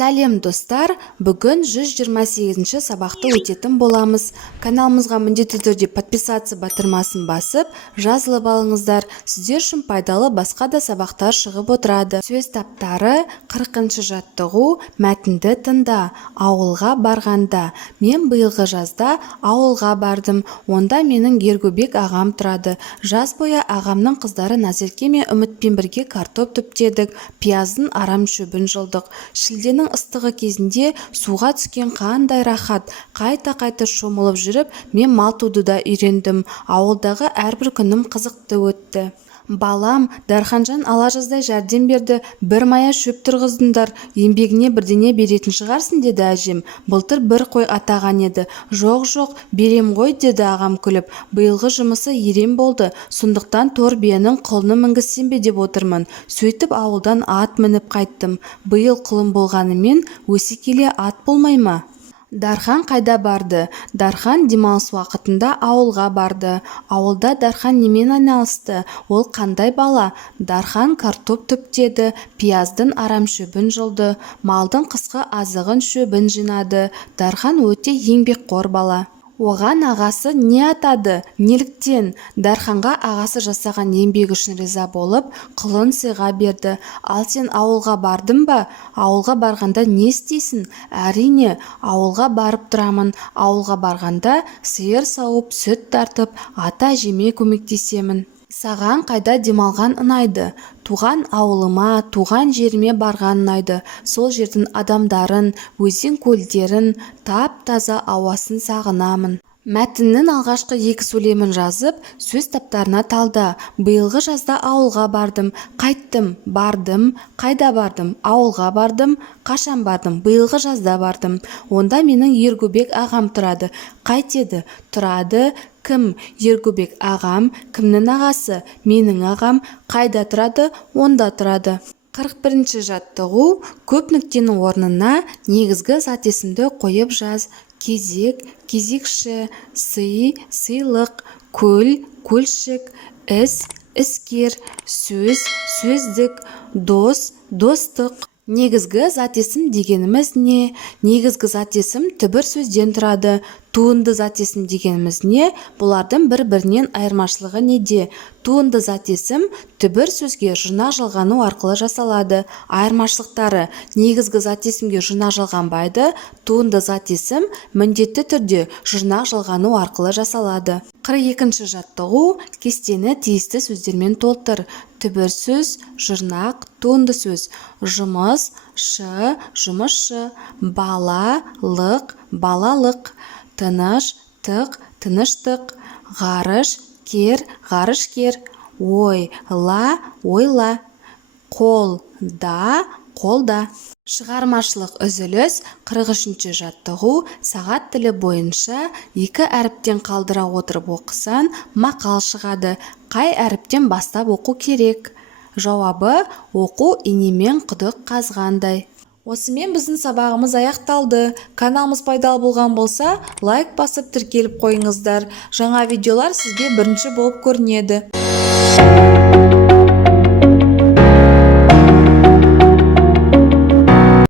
Сәлем достар, бүгін 128-ші сабақты өтетін боламыз. Каналымызға міндетті түрде подписаться батырмасын басып, жазылып алыңыздар. Сіздер үшін пайдалы басқа да сабақтар шығып отырады. Сөз таптары, 40-ші жаттығу, мәтінді тыңда. Ауылға барғанда. Мен биылғы жазда ауылға бардым. Онда менің Ергөбек ағам тұрады. Жаз бойы ағамның қыздары Назерке мен Үмітпен бірге картоп түптедік. Пияздың арам шөбін жылдық. Шілденің ыстығы кезінде суға түскен қандай рахат. Қайта-қайта шомылып жүріп, мен мал тұруды да үйрендім. Ауылдағы әрбір күнім қызықты өтті. Балам, Дарханжан ала жаздай жәрдем берді. Бір мая шөп тұрғыздыңдар, еңбегіне бірдеңе беретін шығарсың, деді әжем. Былтыр бір қой атаған еді. Жоқ, берем ғой, деді ағам күліп. Биылғы жұмысы ерен болды. Сондықтан тор биенің құлыны мінгізсем бе деп отырмын. Сөйтіп ауылдан ат мініп қайттым. Биыл құлын болғанымен өсе келе ат болмай ма? Дархан қайда барды? Дархан демалыс уақытында ауылға барды. Ауылда Дархан немен айналысты? Ол қандай бала? Дархан картоп түптеді, пияздың арам шөбін жылды, малдың қысқы азығын шөбін жинады. Дархан өте еңбекқор бала. Оған ағасы не атады? Неліктен? Дарханға ағасы жасаған еңбегі үшін риза болып, құлын сыйға берді. Ал сен ауылға бардың ба? Ауылға барғанда не істейсің? Әрине, ауылға барып тұрамын. Ауылға барғанда сиыр сауып, сүт тартып, ата-әжеме көмектесемін. Саған қайда демалған ұнайды? Туған ауылыма, туған жеріме барған ұнайды. Сол жердің адамдарын, өзен көлдерін, тап-таза ауасын сағынамын. Мәтіннің алғашқы 2 сөйлемін жазып, сөз таптарына талда. Биылғы жазда ауылға бардым, қайттым, бардым, қайда бардым, ауылға бардым, қашан бардым, биылғы жазда бардым. Онда менің Ергөбек ағам тұрады. Қайтеді? Тұрады. Кім? Ергөбек ағам. Кімнің ағасы? Менің ағам. Қайда тұрады? Онда тұрады. 41-ші жаттығу. Көп нүктенің орнына негізгі зат есімді қойып жаз. Кезек, кезекші, сый, сыйлық, көл, көлшік, іс, іскер, сөз, сөздік, дос, достық. Негізгі зат есім дегеніміз не? Негізгі зат есім түбір сөзден тұрады. Туынды зат есім дегеніміз не? Бұлардың бір-бірінен айырмашылығы неде? Туынды зат есім түбір сөзге жұрнақ жалғану арқылы жасалады. Айырмашылықтары: негізгі зат есімге жұрнақ жалғанбайды, туынды зат есім міндетті түрде жұрнақ жалғану арқылы жасалады. 42-ші жаттығу. Кестені тиісті сөздермен толтыр. Түбір сөз, жұрнақ, туынды сөз. Жұмыс, шы, жұмысшы. Бала, лық, балалық. Тыныш, тық, тыныштық. Ғарыш, кер, ғарышкер. Ой, ла, ойла. Қол, да, қолда. Шығармашылық үзіліс. 43-ші жаттығу. Сағат тілі бойынша 2 әріптен қалдыра отырып оқысан, мақал шығады. Қай әріптен бастап оқу керек? Жауабы: оқу инемен құдық қазғандай. Осымен біздің сабағымыз аяқталды. Каналымыз пайдалы болған болса, лайк басып тіркеліп қойыңыздар. Жаңа видеолар сізге бірінші болып көрінеді.